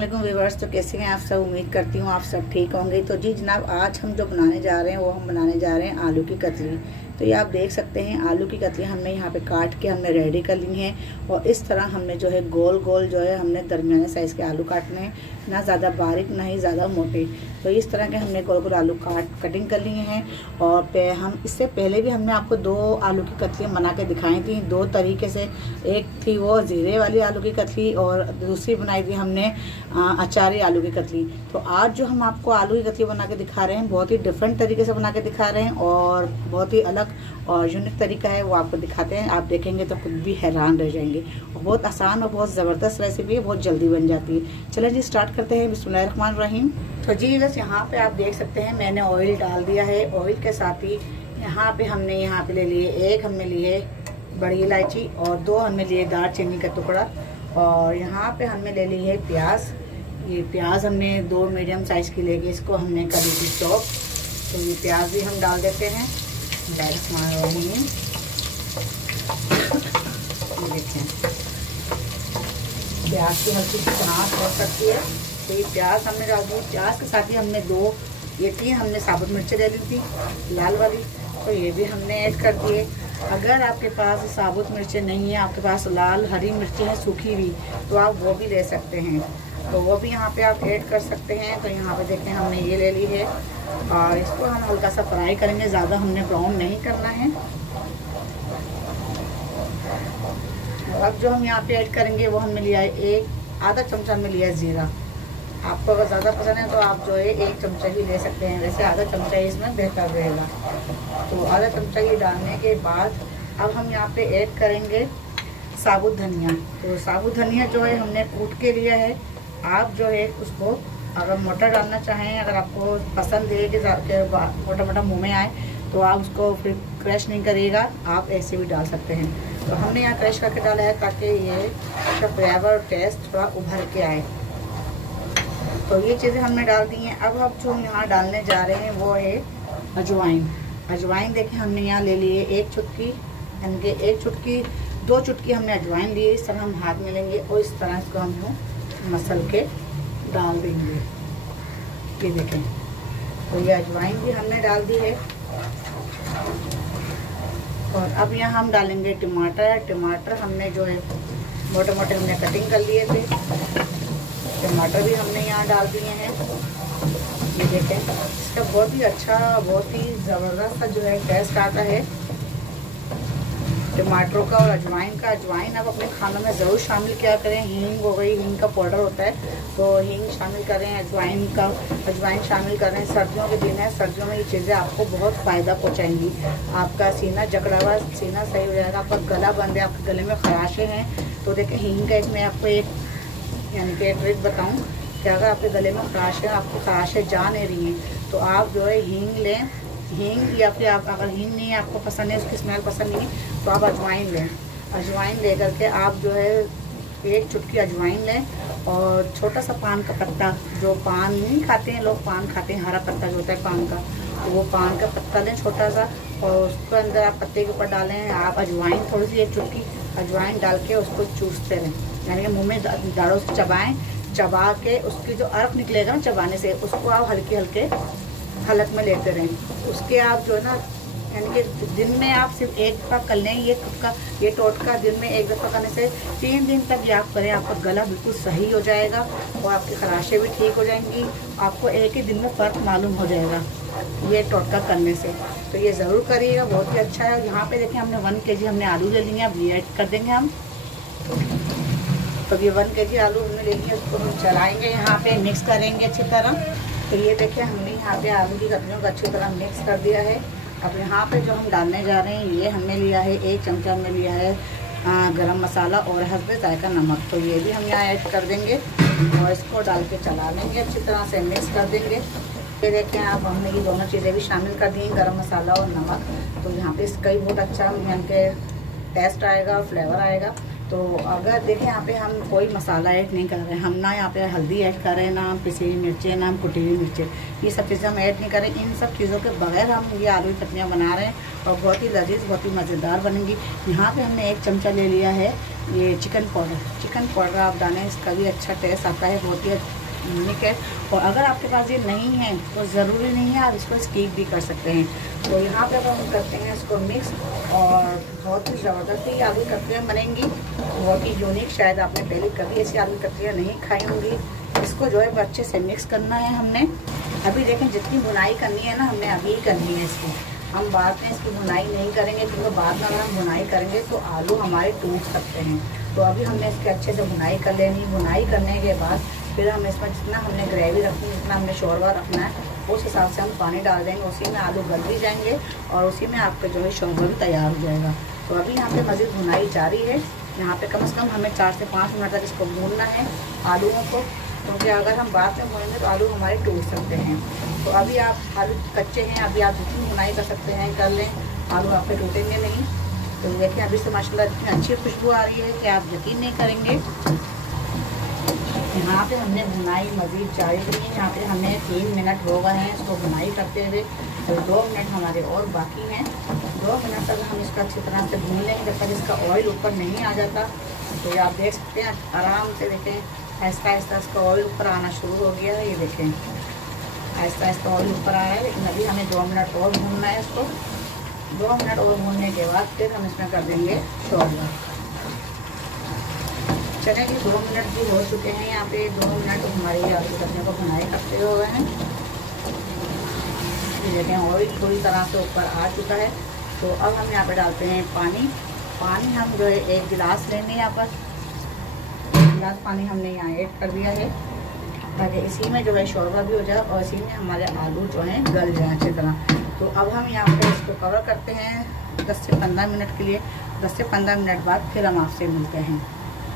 Viewers, तो कैसे हैं आप सब। उम्मीद करती हूँ आप सब ठीक होंगे। तो जी जनाब, आज हम जो बनाने जा रहे हैं वो हम बनाने जा रहे हैं आलू की कतली। तो ये आप देख सकते हैं आलू की कतली हमने यहाँ पे काट के हमने रेडी कर ली हैं। और इस तरह हमने जो है गोल गोल जो है हमने दरमियाने साइज़ के आलू काटने हैं, ना ज़्यादा बारीक ना ही ज़्यादा मोटे। तो इस तरह के हमने गोल गोल आलू कटिंग कर लिए हैं। और हम इससे पहले भी हमने आपको 2 आलू की कतलियाँ बना के दिखाई थी, 2 तरीके से। एक थी वो ज़ीरे वाली आलू की कतली और दूसरी बनाई थी हमने अचारी आलू की कतली। तो आज जो हम आपको आलू की कतली बना के दिखा रहे हैं बहुत ही डिफरेंट तरीके से बना के दिखा रहे हैं और बहुत ही अलग और यूनिक तरीका है, वो आपको दिखाते हैं। आप देखेंगे तो खुद भी हैरान रह जाएंगे। और बहुत आसान और बहुत ज़बरदस्त रेसिपी है, बहुत जल्दी बन जाती है। चलें जी स्टार्ट करते हैं। बिस्मिल्लाहिर्रहमानिर्रहीम। तो जी बस यहाँ पे आप देख सकते हैं मैंने ऑयल डाल दिया है। ऑयल के साथ ही यहाँ पे हमने ले लिए, एक हमने लिए बड़ी इलायची और 2 हमने लिए दालचीनी का टुकड़ा। और यहाँ पे हमने ले ली है प्याज। ये प्याज हमने 2 मीडियम साइज़ की लेके इसको हमने कर ली थी चॉप। तो ये प्याज भी हम डाल देते हैं। ये देखें प्याज की हल्की सी कनाट हो सकती है। तो ये प्याज हमने डाल दी। प्याज के साथ ही हमने 3 हमने साबुत मिर्चें ले ली थी लाल वाली, तो ये भी हमने ऐड कर दिए। अगर आपके पास साबुत मिर्चें नहीं है, आपके पास लाल हरी मिर्चें हैं सूखी भी, तो आप वो भी ले सकते हैं, तो वो भी यहाँ पे आप ऐड कर सकते हैं। तो यहाँ पे देखें हमने ये ले ली है और इसको हम हल्का सा फ्राई करेंगे, ज़्यादा हमने ब्राउन नहीं करना है। अब जो हम यहाँ पे ऐड करेंगे वो हमने लिया है आधा चमचा हमने लिया है ज़ीरा। आपको अगर ज़्यादा पसंद है तो आप जो है 1 चमचा ही ले सकते हैं, वैसे आधा चमचा ही इसमें बेहतर रहेगा। तो आधा चमचा ही डालने के बाद अब हम यहाँ पे ऐड करेंगे साबुत धनिया। तो साबुत धनिया जो है हमने कूट के लिया है। आप जो है उसको अगर मोटा डालना चाहें, अगर आपको पसंद है कि मोटा मोटा मुँह में आए, तो आप उसको फिर क्रश नहीं करिएगा, आप ऐसे भी डाल सकते हैं। तो हमने यहाँ क्रश करके डाला है ताकि ये इसका फ्लेवर और टेस्ट थोड़ा उभर के आए। तो ये चीज़ें हमने डाल दी हैं। अब जो हम यहाँ डालने जा रहे हैं वो है अजवाइन। अजवाइन देखिए हमने यहाँ ले लिए 1 चुटकी, यानी कि 1 चुटकी 2 चुटकी हमने अजवाइन लिए। इस तरह हम हाथ में लेंगे और इस तरह इसको हम मसल के डाल देंगे। ये देखें, तो ये अजवाइन भी हमने डाल दी है। और अब यहाँ हम डालेंगे टमाटर। टमाटर हमने जो है मोटे मोटे हमने कटिंग कर लिए थे, टमाटर भी हमने यहाँ डाल दिए हैं। ये देखें, इसका बहुत ही अच्छा, बहुत ही ज़बरदस्त सा जो है टेस्ट आता है टमाटरों का और अजवाइन का। अजवाइन आप अपने खानों में ज़रूर शामिल किया करें। हींग हो गई, हींग का पाउडर होता है, तो हींग शामिल करें, अजवाइन शामिल करें। सर्दियों के दिन है, सर्दियों में ये चीज़ें आपको बहुत फ़ायदा पहुंचाएंगी। आपका सीना जकड़ा हुआ सीना सही हो जाएगा, आपका गला बंद है, आपके गले में खराशें हैं, तो देखें हींग का मैं आपको एक यानी कि ट्रिक बताऊँ कि अगर आपके गले में खराशें, आपको खराशें जा नहीं रही हैं, तो आप जो है हींग लें। हींग या फिर आप अगर हींग नहीं है, आपको पसंद है, उसकी स्मेल पसंद नहीं है, तो आप अजवाइन लें। अजवाइन ले करके आप जो है 1 चुटकी अजवाइन लें और छोटा सा पान का पत्ता, जो पान नहीं खाते हैं लोग, पान खाते हैं हरा पत्ता जो होता है पान का, तो वो पान का पत्ता लें छोटा सा और उसके अंदर आप पत्ते के ऊपर डालें आप अजवाइन, थोड़ी सी 1 चुटकी अजवाइन डाल के उसको चूसते रहें, यानी कि मुँह में दाढ़ों से चबाएँ। चबा के उसकी जो अर्क निकलेगा ना चबाने से, उसको आप हल्के हल्के हलक में लेते रहें। उसके आप जो है ना, यानी कि दिन में आप सिर्फ 1 दफ़ा कर लें। ये टोटका दिन में 1 दफ़ा करने से 3 दिन तक ये आप करें, आपका गला बिल्कुल सही हो जाएगा और आपकी खराशें भी ठीक हो जाएंगी। आपको एक ही दिन में फ़र्क मालूम हो जाएगा ये टोटका करने से। तो ये ज़रूर करिएगा, बहुत ही अच्छा है। यहाँ पे देखें हमने 1 kg हमने आलू ले लिए, अब ये ऐड कर देंगे हम। तो ये 1 kg आलू हमने ले लिए, उसको हम चलाएँगे, यहाँ पर मिक्स करेंगे अच्छी तरह। तो ये देखिए हमने यहाँ पे आलू की कतलियों को अच्छी तरह मिक्स कर दिया है। अब यहाँ पे जो हम डालने जा रहे हैं, ये हमने लिया है 1 चमचा हमने लिया है गरम मसाला और हस्बे जायका नमक। तो ये भी हम यहाँ ऐड कर देंगे और इसको डाल के चला लेंगे, अच्छी तरह से मिक्स कर देंगे। ये देखें आप, हमने ये दोनों चीज़ें भी शामिल कर दी हैं, गरम मसाला और नमक। तो यहाँ पे इसका ही बहुत अच्छा यानी कि टेस्ट आएगा और फ्लेवर आएगा। तो अगर देखें यहाँ पे हम कोई मसाला ऐड नहीं कर रहे हैं, हम ना यहाँ पे हल्दी ऐड कर रहे हैं, ना हम पिसी हुई मिर्चें, ना हम कुटी हुई मिर्चें, ये सब चीज़ें हम ऐड नहीं कर रहे हैं। इन सब चीज़ों के बगैर हम ये आलू की कतलियाँ बना रहे हैं और बहुत ही लजीज, बहुत ही मज़ेदार बनेंगी। यहाँ पे हमने 1 चमचा ले लिया है ये चिकन पाउडर। चिकन पाउडर आप डालें, इसका भी अच्छा टेस्ट आता है, बहुत ही यूनिक है। और अगर आपके पास ये नहीं है तो ज़रूरी नहीं है, आप इसको स्किप भी कर सकते हैं। तो यहाँ पे हम करते हैं इसको मिक्स, और बहुत ही ज़बरदस्त ही आलू कतलियाँ बनेंगी, बहुत ही यूनिक। शायद आपने पहले कभी ऐसी आलू कतलियाँ नहीं खाई होंगी। इसको जो है अच्छे से मिक्स करना है हमने। अभी देखें जितनी भुनाई करनी है ना, हमने अभी करनी है इसको, हम बाद में इसकी भुनाई नहीं करेंगे, क्योंकि बाद में अगर हम भुनाई करेंगे तो आलू हमारे टूट सकते हैं। तो अभी हमने इसके अच्छे से भुनाई कर लेनी। भुनाई करने के बाद फिर हम इसमें जितना हमने ग्रेवी रखनी है, जितना हमने शोरबा रखना है, उस हिसाब से हम पानी डाल देंगे। उसी में आलू गल भी जाएंगे और उसी में आपका जो है शोरबा भी तैयार हो जाएगा। तो अभी यहाँ पे मज़ीद भुनाई जारी है। यहाँ पे कम से कम हमें 4 से 5 मिनट तक इसको भूनना है आलूओं को, क्योंकि अगर हम बाद में भूनेंगे तो आलू हमारे टूट सकते हैं। तो अभी आप आलू कच्चे हैं, अभी आप जितनी भुनाई कर सकते हैं कर लें, आलू आपके टूटेंगे नहीं। तो देखिए अभी से माशाल्लाह इतनी अच्छी खुशबू आ रही है कि आप यकीन नहीं करेंगे। यहाँ पे हमने भुनाई मज़ीद जारी की है। यहाँ पे हमें 3 मिनट हो गए हैं इसको भुनाई करते हुए, तो 2 मिनट हमारे और बाकी हैं। 2 मिनट तक हम इसको अच्छी तरह से भून लेंगे जब तक इसका ऑयल ऊपर नहीं आ जाता। तो ये आप देख सकते हैं, आराम से देखें, आहिस्ता आहिस्ता इसका ऑयल ऊपर आना शुरू हो गया है। ये देखें आहिस्ता आहिस्ता ऑयल ऊपर आया है, लेकिन अभी हमें 2 मिनट और भूनना है इसको। 2 मिनट और भूनने के बाद फिर हम इसमें कर देंगे शोरबा। चने की 2 मिनट भी हो चुके हैं। यहाँ पे 2 मिनट हमारी आलू कतलियों को भुनाई करते हुए हैं। ये देखें ऑयल पूरी तरह से ऊपर आ चुका है। तो अब हम यहाँ पे डालते हैं पानी। पानी हम जो है 1 गिलास लेंगे, यहाँ पर 1 गिलास पानी हमने यहाँ ऐड कर दिया है, ताकि इसी में जो है शोरबा भी हो जाए और इसी में हमारे आलू जो हैं गल जाए अच्छी तरह। तो अब हम यहाँ पे इसको कवर करते हैं 10 से 15 मिनट के लिए। 10 से 15 मिनट बाद फिर हम आपसे मिलते हैं।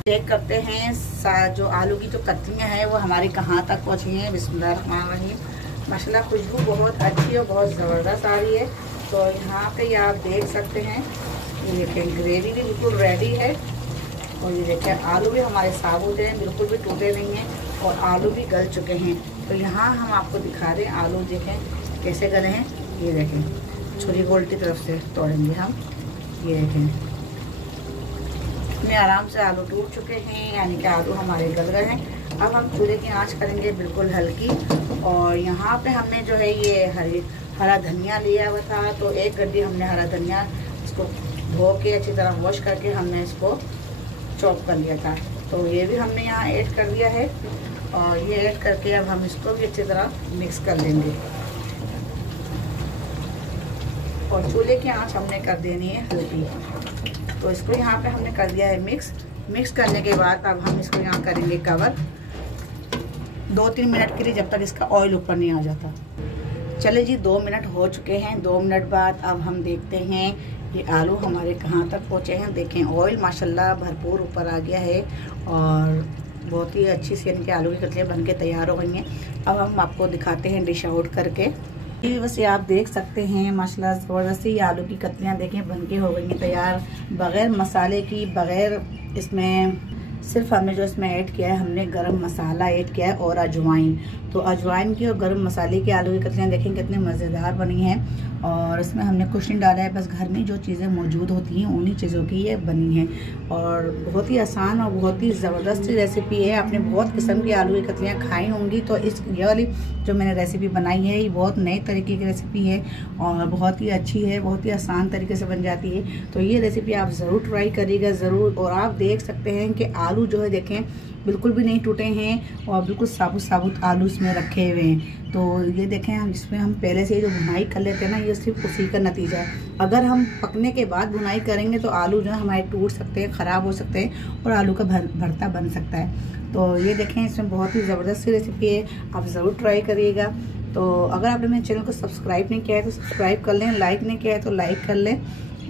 चेक करते हैं जो आलू की जो कतलियाँ हैं वो हमारी कहाँ तक पहुँची हैं। बिस्मिल्लाहिर्रहमानिर्रहीम। माशाल्लाह खुशबू बहुत अच्छी और बहुत ज़बरदस्त आ रही है। तो यहाँ पे ये आप देख सकते हैं, ये देखें ग्रेवी भी बिल्कुल रेडी है। और ये देखें आलू भी हमारे साबुत हैं, बिल्कुल भी टूटे नहीं हैं और आलू भी गल चुके हैं। तो यहाँ हम आपको दिखा दें आलू देखें कैसे गले हैं। ये देखें छुरी को उल्टी तरफ से तोड़ेंगे हम, ये देखें इतने आराम से आलू टूट चुके हैं, यानी कि आलू हमारे गल गए हैं। अब हम चूल्हे की आंच करेंगे बिल्कुल हल्की। और यहाँ पे हमने जो है ये हरा धनिया लिया हुआ था, तो 1 गड्डी हमने हरा धनिया इसको धो के अच्छी तरह वॉश करके हमने इसको चॉप कर लिया था। तो ये भी हमने यहाँ ऐड कर दिया है और ये ऐड करके अब हम इसको भी अच्छी तरह मिक्स कर लेंगे। और चूल्हे की आंच हमने कर देनी है हल्की। तो इसको यहाँ पे हमने कर दिया है मिक्स करने के बाद अब हम इसको यहाँ करेंगे कवर 2-3 मिनट के लिए, जब तक इसका ऑयल ऊपर नहीं आ जाता। चले जी 2 मिनट हो चुके हैं। 2 मिनट बाद अब हम देखते हैं ये आलू हमारे कहाँ तक पहुँचे हैं। देखें ऑयल माशाल्लाह भरपूर ऊपर आ गया है और बहुत ही अच्छी सी इनके आलू की कतलियाँ बनके तैयार हो गई हैं। अब हम आपको दिखाते हैं डिश आउट करके। वैसे आप देख सकते हैं माशाल्लाह ज़बरदस्त ही आलू की कतलियाँ देखें बनके हो गई हैं तैयार, बग़ैर मसाले की, बग़ैर इसमें सिर्फ हमने जो इसमें ऐड किया है, हमने गरम मसाला ऐड किया है और अजवाइन। तो अजवाइन की और गरम मसाले की आलू की कतलियाँ देखें कितनी मज़ेदार बनी हैं। और इसमें हमने कुछ नहीं डाला है, बस घर में जो चीज़ें मौजूद होती हैं उन्हीं चीज़ों की ये बनी हैं। और बहुत ही आसान और बहुत ही ज़बरदस्त रेसिपी है। आपने बहुत किस्म की आलू की कतलियाँ खाई होंगी, तो ये वाली जो मैंने रेसिपी बनाई है ये बहुत नए तरीके की रेसिपी है और बहुत ही अच्छी है, बहुत ही आसान तरीके से बन जाती है। तो ये रेसिपी आप ज़रूर ट्राई करिएगा ज़रूर। और आप देख सकते हैं कि आलू जो है देखें बिल्कुल भी नहीं टूटे हैं और बिल्कुल साबुत आलू इसमें रखे हुए हैं। तो ये देखें हम इसमें हम पहले से ही जो भुनाई कर लेते हैं ना, ये सिर्फ उसी का नतीजा है। अगर हम पकने के बाद भुनाई करेंगे तो आलू जो है हमारे टूट सकते हैं, ख़राब हो सकते हैं और आलू का भरता बन सकता है। तो ये देखें इसमें बहुत ही ज़बरदस्त सी रेसिपी है, आप ज़रूर ट्राई करिएगा। तो अगर आपने मेरे चैनल को सब्सक्राइब नहीं किया है तो सब्सक्राइब कर लें, लाइक नहीं किया है तो लाइक कर लें।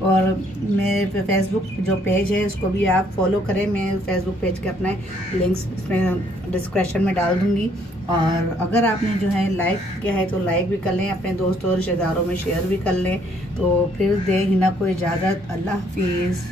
और मेरे फेसबुक जो पेज है उसको भी आप फॉलो करें। मैं फेसबुक पेज के अपने लिंक्स इसमें डिस्क्रिप्शन में डाल दूँगी। और अगर आपने जो है लाइक किया है तो लाइक भी कर लें, अपने दोस्तों और रिश्तेदारों में शेयर भी कर लें। तो फिर दें हिना को इजाज़त। अल्लाह हाफिज़।